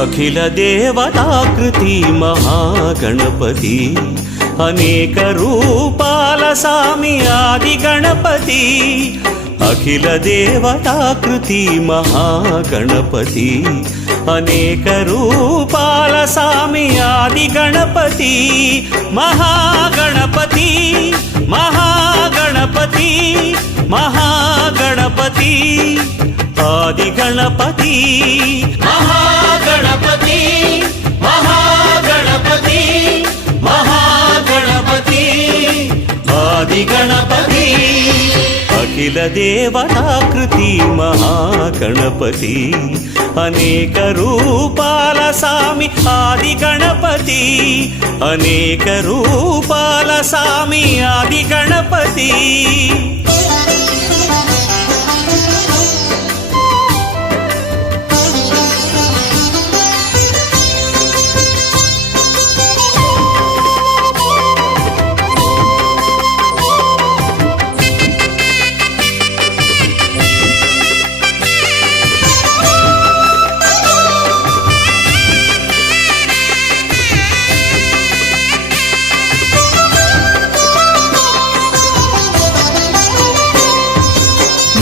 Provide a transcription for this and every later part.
అఖిల దేవతాకృతి మహాగణపతి అనేక రూపాల సామి ఆది గణపతి అఖిల దేవతాకృతి మహాగణపతి అనేక రూపాల సామి ఆది గణపతి మహాగణపతి మహాగణపతి మహాగణపతి ఆది గణపతి మహాగణపతి మహాగణపతి మహాగణపతి ఆది గణపతి అఖిల దేవతాకృతి మహాగణపతి అనేక రూపాల సామి ఆది గణపతి అనేక రూపాల సామి ఆది గణపతి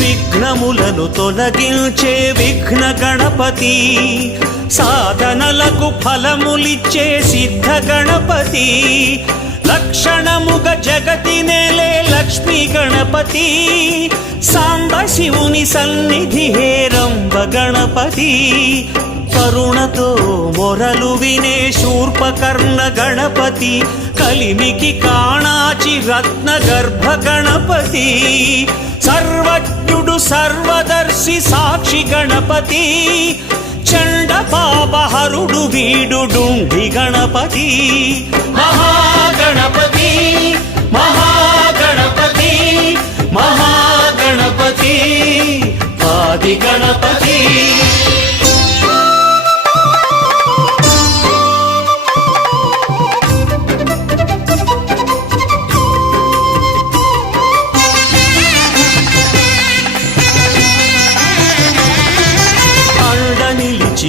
విఘ్నములను తొలగించే విఘ్న గణపతి సాధనలకు ఫలములిచ్చే సిద్ధ గణపతి లక్షణముగ జగతి నేలే లక్ష్మీ గణపతి సాంబ శివుని సన్నిధి హేరంబ గణపతి కరుణతో మొరలు వినే శూర్పకర్ణ గణపతి కలిమికి కాణాచి రత్న గర్భ గణపతి సర్వజ్ఞుడు సర్వదర్శి సాక్షి గణపతి చండ పాపహరుడు వీడుడుండి గణపతి మహాగణపతి మహాగణపతి మహాగణపతి ఆది గణపతి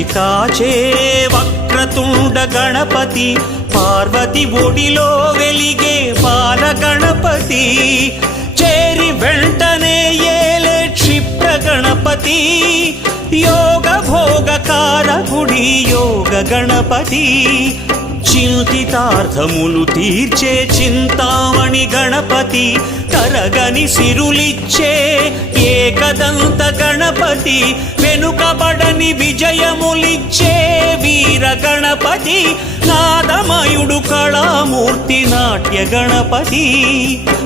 కాచే వక్రతుండ గణపతి పార్వతి ఒడిలో వెలిగే బాల గణపతి చేరి వెంటనే ఏలే క్షిప్ర గణపతి యోగ భోగకారకుడి యోగ గణపతి చింతితార్థములు తీర్చే చింతామణి గణపతి తరగని సిరులిచ్చే ఏకదంత గణపతి వెనుకబడని విజయములిచ్చే వీర గణపతి నాదమయుడు కళామూర్తి నాట్య గణపతి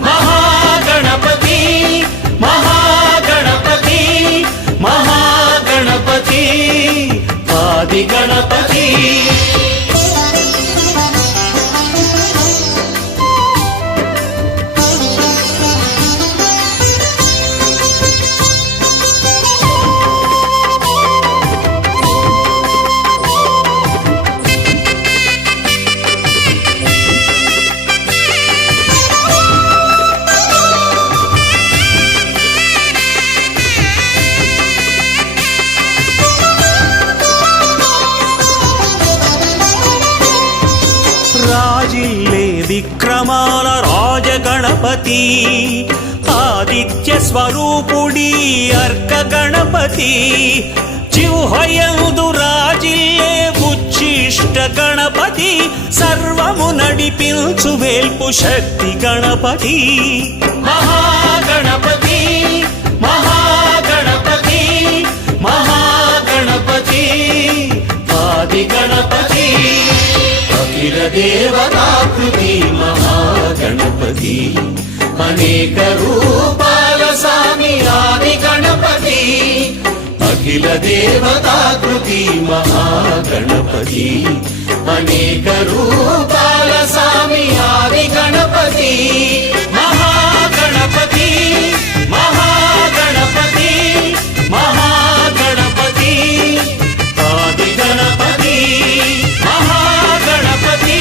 మహాగణపతి మహాగణపతి మహాగణపతి ఆది గణపతి రాజిల్లే విక్రమాల రాజగణపతి ఆదిత్య స్వరూపుడి అర్క గణపతి జిహ్వయందు రాజిల్లే ఉచ్ఛిష్ట గణపతి సర్వము నడిపించు వేల్పు శక్తి గణపతి మహాగణపతి మహాగణపతి మహాగణపతి ఆది గణపతి అఖిల దేవతాకృతి మహాగణపతి అనేక రూపాల సామి ఆది గణపతి అఖిల దేవతాకృతి మహాగణపతి అనేక రూపాల సామి ఆది గణపతి మహాగణపతి మహాగణపతి మహాగణపతి ఆది గణపతి మహాగణపతి